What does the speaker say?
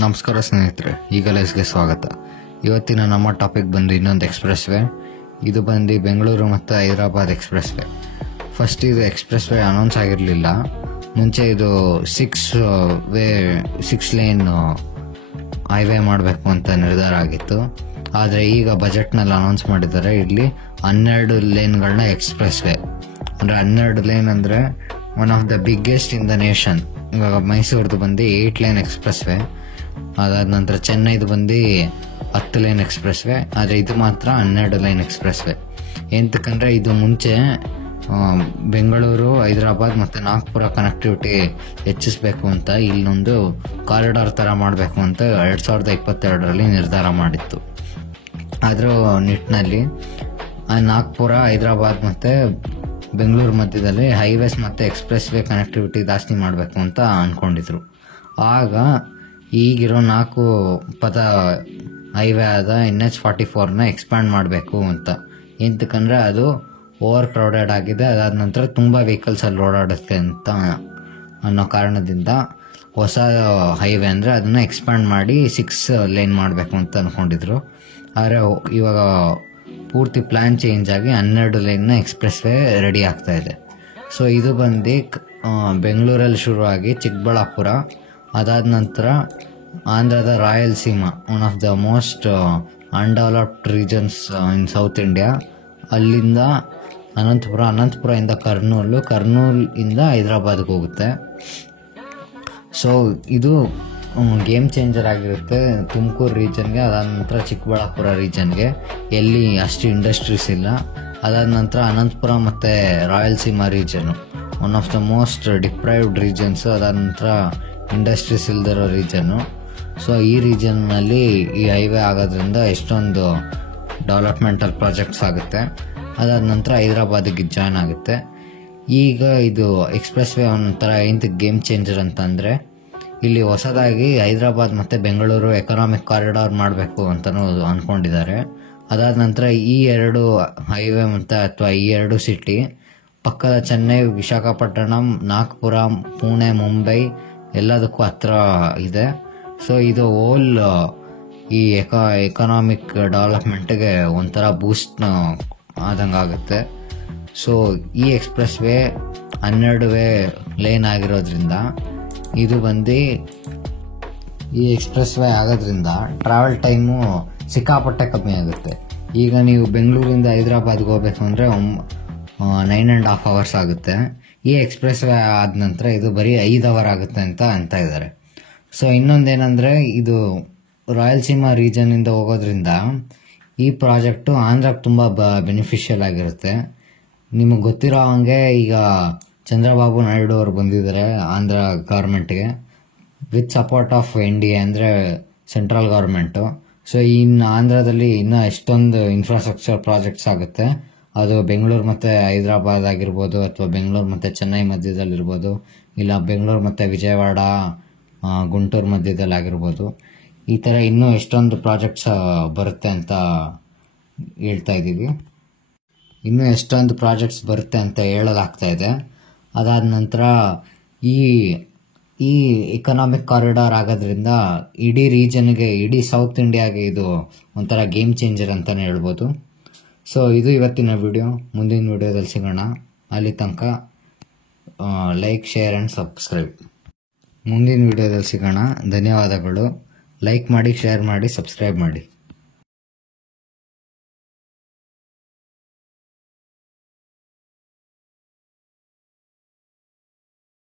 ನಮಸ್ಕಾರ ಸ್ನೇಹಿತರೆ, ಈಗಲೇಸ್ಗೆ ಸ್ವಾಗತ. ಇವತ್ತಿನ ನಮ್ಮ ಟಾಪಿಕ್ ಬಂದು ಇನ್ನೊಂದು ಎಕ್ಸ್ಪ್ರೆಸ್ ವೇ. ಇದು ಬಂದು ಬೆಂಗಳೂರು ಮತ್ತು ಹೈದರಾಬಾದ್ ಎಕ್ಸ್ಪ್ರೆಸ್ ವೇ. ಫಸ್ಟ್ ಇದು ಎಕ್ಸ್ಪ್ರೆಸ್ ವೇ ಅನೌನ್ಸ್ ಆಗಿರಲಿಲ್ಲ. ಮುಂಚೆ ಇದು 6 ಲೇನ್ ಹೈವೇ ಮಾಡಬೇಕು ಅಂತ ನಿರ್ಧಾರ ಆಗಿತ್ತು. ಆದರೆ ಈಗ ಬಜೆಟ್ನಲ್ಲಿ ಅನೌನ್ಸ್ ಮಾಡಿದ್ದಾರೆ, ಇಲ್ಲಿ 12 ಲೇನ್ಗಳನ್ನ ಎಕ್ಸ್ಪ್ರೆಸ್ ವೇ ಅಂದರೆ 12 ಲೇನ್ ಅಂದರೆ one of the biggest in the nation. ಇವಾಗ ಮೈಸೂರದು ಬಂದು 8 ಲೇನ್ ಎಕ್ಸ್ಪ್ರೆಸ್ ವೇ, ಅದಾದ ನಂತರ ಚೆನ್ನೈದು ಬಂದು 10 ಲೇನ್ ಎಕ್ಸ್ಪ್ರೆಸ್ ವೇ. ಆದರೆ ಇದು ಮಾತ್ರ 12 ಲೈನ್ ಎಕ್ಸ್ಪ್ರೆಸ್ ವೇ. ಎಂತಕ್ಕಂದರೆ ಇದು ಮುಂಚೆ ಬೆಂಗಳೂರು, ಹೈದರಾಬಾದ್ ಮತ್ತು ನಾಗ್ಪುರ ಕನೆಕ್ಟಿವಿಟಿ ಹೆಚ್ಚಿಸಬೇಕು ಅಂತ ಇಲ್ಲೊಂದು ಕಾರಿಡಾರ್ ಥರ ಮಾಡಬೇಕು ಅಂತ 2022ರಲ್ಲಿ ನಿರ್ಧಾರ ಮಾಡಿತ್ತು. ಅದರ ನಿಟ್ಟಿನಲ್ಲಿ ನಾಗ್ಪುರ, ಹೈದರಾಬಾದ್ ಮತ್ತು ಬೆಂಗಳೂರು ಮಧ್ಯದಲ್ಲಿ ಹೈವೇಸ್ ಮತ್ತು ಎಕ್ಸ್ಪ್ರೆಸ್ ವೇ ಕನೆಕ್ಟಿವಿಟಿ ಜಾಸ್ತಿ ಮಾಡಬೇಕು ಅಂತ ಅಂದ್ಕೊಂಡಿದ್ರು. ಆಗ ಈಗಿರೋ 4 ಪಥ ಹೈವೇ ಆದ NH44ನ ಎಕ್ಸ್ಪ್ಯಾಂಡ್ ಮಾಡಬೇಕು ಅಂತ. ಎಂತಕ್ಕಂದರೆ ಅದು ಓವರ್ ಕ್ರೌಡೆಡ್ ಆಗಿದೆ, ಅದಾದ ನಂತರ ತುಂಬ ವೆಹಿಕಲ್ಸ್ ಅಲ್ಲಿ ಓಡಾಡುತ್ತೆ ಅಂತ ಅನ್ನೋ ಕಾರಣದಿಂದ ಹೊಸ ಹೈವೇ ಅಂದರೆ ಅದನ್ನು ಎಕ್ಸ್ಪ್ಯಾಂಡ್ ಮಾಡಿ 6 ಲೇನ್ ಮಾಡಬೇಕು ಅಂತ ಅಂದ್ಕೊಂಡಿದ್ರು. ಆದರೆ ಇವಾಗ ಪೂರ್ತಿ ಪ್ಲ್ಯಾನ್ ಚೇಂಜ್ ಆಗಿ 12 ಲೇನ್ನ ಎಕ್ಸ್ಪ್ರೆಸ್ ವೇ ರೆಡಿ ಆಗ್ತಾ ಇದೆ. ಸೊ ಇದು ಬಂದು ಬೆಂಗಳೂರಲ್ಲಿ ಶುರುವಾಗಿ ಚಿಕ್ಕಬಳ್ಳಾಪುರ, ಅದಾದ ನಂತರ ಆಂಧ್ರದ Rayalaseema, one of the most undeveloped regions in south India, ಅಲ್ಲಿಂದ ಅನಂತಪುರದಿಂದ ಕರ್ನೂಲಿಂದ ಹೈದರಾಬಾದ್ಗೆ ಹೋಗುತ್ತೆ. ಸೊ ಇದು ಗೇಮ್ ಚೇಂಜರ್ ಆಗಿರುತ್ತೆ ತುಮಕೂರು ರೀಜನ್ಗೆ, ಅದಾದ ನಂತರ ಚಿಕ್ಕಬಳ್ಳಾಪುರ ರೀಜನ್ಗೆ, ಎಲ್ಲಿ ಅಷ್ಟು ಇಂಡಸ್ಟ್ರೀಸ್ ಇಲ್ಲ. ಅದಾದ ನಂತರ ಅನಂತಪುರ ಮತ್ತು Rayalaseema region one of the most deprived regions, ಅದಾದ ನಂತರ ಇಂಡಸ್ಟ್ರೀಸ್ ಇಲ್ದಿರೋ ರೀಜನ್ನು. ಸೊ ಈ ರೀಜನ್ನಲ್ಲಿ ಈ ಹೈವೇ ಆಗೋದ್ರಿಂದ ಎಷ್ಟೊಂದು ಡೆವಲಪ್ಮೆಂಟಲ್ ಪ್ರಾಜೆಕ್ಟ್ಸ್ ಆಗುತ್ತೆ. ಅದಾದ ನಂತರ ಹೈದರಾಬಾದಿಗೆ ಜಾಯ್ನ್ ಆಗುತ್ತೆ. ಈಗ ಇದು ಎಕ್ಸ್ಪ್ರೆಸ್ ವೇ ಒಂಥರ ಎಂತಕ್ಕೆ ಗೇಮ್ ಚೇಂಜರ್ ಅಂತಂದರೆ, ಇಲ್ಲಿ ಹೊಸದಾಗಿ ಹೈದರಾಬಾದ್ ಮತ್ತು ಬೆಂಗಳೂರು ಎಕನಾಮಿಕ್ ಕಾರಿಡಾರ್ ಮಾಡಬೇಕು ಅಂತಲೂ ಅಂದ್ಕೊಂಡಿದ್ದಾರೆ. ಅದಾದ ನಂತರ ಈ 2 ಹೈವೇ ಅಥವಾ ಈ 2 ಸಿಟಿ ಪಕ್ಕದ ಚೆನ್ನೈ, ವಿಶಾಖಪಟ್ಟಣಂ, ನಾಗ್ಪುರ, ಪುಣೆ, ಮುಂಬೈ ಎಲ್ಲದಕ್ಕೂ ಹತ್ರ ಇದೆ. ಸೊ ಇದು ಓಲ್ ಈ ಎಕನಾಮಿಕ್ ಡೆವಲಪ್ಮೆಂಟ್ಗೆ ಒಂಥರ ಬೂಸ್ಟ್ ಆದಂಗೆ ಆಗುತ್ತೆ. ಸೊ ಈ ಎಕ್ಸ್ಪ್ರೆಸ್ ವೇ 12 ವೇ ಲೇನ್ ಆಗಿರೋದ್ರಿಂದ ಇದು ಬಂದು ಈ ಎಕ್ಸ್ಪ್ರೆಸ್ ವೇ ಆಗೋದ್ರಿಂದ ಟ್ರಾವೆಲ್ ಟೈಮು ಸಿಕ್ಕಾಪಟ್ಟೆ ಕಮ್ಮಿ ಆಗುತ್ತೆ. ಈಗ ನೀವು ಬೆಂಗಳೂರಿಂದ ಹೈದರಾಬಾದ್ಗೆ ಹೋಗ್ಬೇಕು ಅಂದರೆ 9.5 hours ಆಗುತ್ತೆ. ಈ ಎಕ್ಸ್ಪ್ರೆಸ್ ವೇ ಆದ ನಂತರ ಇದು ಬರೀ 5 hour ಆಗುತ್ತೆ ಅಂತ ಇದ್ದಾರೆ. ಸೊ ಇನ್ನೊಂದೇನೆಂದರೆ, ಇದು ರಾಯಲಸೀಮಾ ರೀಜನ್ನಿಂದ ಹೋಗೋದ್ರಿಂದ ಈ ಪ್ರಾಜೆಕ್ಟು ಆಂಧ್ರಕ್ಕೆ ತುಂಬ ಬೆನಿಫಿಷಿಯಲ್ ಆಗಿರುತ್ತೆ. ನಿಮಗೆ ಗೊತ್ತಿರೋ ಹಾಗೆ ಈಗ ಚಂದ್ರಬಾಬು ನಾಯ್ಡು ಅವರು ಬಂದಿದ್ದಾರೆ ಆಂಧ್ರ ಗೌರ್ಮೆಂಟ್ಗೆ ವಿತ್ ಸಪೋರ್ಟ್ ಆಫ್ NDA ಅಂದರೆ ಸೆಂಟ್ರಲ್ ಗೌರ್ಮೆಂಟು. ಸೊ ಇನ್ನು ಆಂಧ್ರದಲ್ಲಿ ಇನ್ನೂ ಎಷ್ಟೊಂದು ಇನ್ಫ್ರಾಸ್ಟ್ರಕ್ಚರ್ ಪ್ರಾಜೆಕ್ಟ್ಸ್ ಆಗುತ್ತೆ. ಅದು ಬೆಂಗಳೂರು ಮತ್ತು ಹೈದರಾಬಾದ್ ಆಗಿರ್ಬೋದು, ಅಥವಾ ಬೆಂಗಳೂರು ಮತ್ತು ಚೆನ್ನೈ ಮಧ್ಯದಲ್ಲಿರ್ಬೋದು, ಇಲ್ಲ ಬೆಂಗಳೂರು ಮತ್ತು ವಿಜಯವಾಡ, ಗುಂಟೂರು ಮಧ್ಯದಲ್ಲಿ ಆಗಿರ್ಬೋದು. ಈ ಥರ ಇನ್ನೂ ಎಷ್ಟೊಂದು ಪ್ರಾಜೆಕ್ಟ್ಸ್ ಬರುತ್ತೆ ಅಂತ ಹೇಳ್ತಾ ಇದ್ದೀವಿ. ಇನ್ನೂ ಎಷ್ಟೊಂದು ಪ್ರಾಜೆಕ್ಟ್ಸ್ ಬರುತ್ತೆ ಅಂತ ಹೇಳಲಾಗ್ತಾ ಇದೆ. ಅದಾದ ನಂತರ ಈ ಎಕನಾಮಿಕ್ ಕಾರಿಡಾರ್ ಆಗೋದ್ರಿಂದ ಇಡೀ ರೀಜನ್ಗೆ, ಇಡೀ ಸೌತ್ ಇಂಡಿಯಾಗೆ ಇದು ಒಂಥರ ಗೇಮ್ ಚೇಂಜರ್ ಅಂತಲೇ ಹೇಳ್ಬೋದು. ಸೊ ಇದು ಇವತ್ತಿನ ವಿಡಿಯೋ. ಮುಂದಿನ ವಿಡಿಯೋದಲ್ಲಿ ಸಿಗೋಣ. ಅಲ್ಲಿ ತನಕ ಲೈಕ್, ಶೇರ್ ಆ್ಯಂಡ್ ಸಬ್ಸ್ಕ್ರೈಬ್. ಮುಂದಿನ ವಿಡಿಯೋದಲ್ಲಿ ಸಿಗೋಣ. ಧನ್ಯವಾದಗಳು. ಲೈಕ್ ಮಾಡಿ, ಶೇರ್ ಮಾಡಿ, ಸಬ್ಸ್ಕ್ರೈಬ್ ಮಾಡಿ.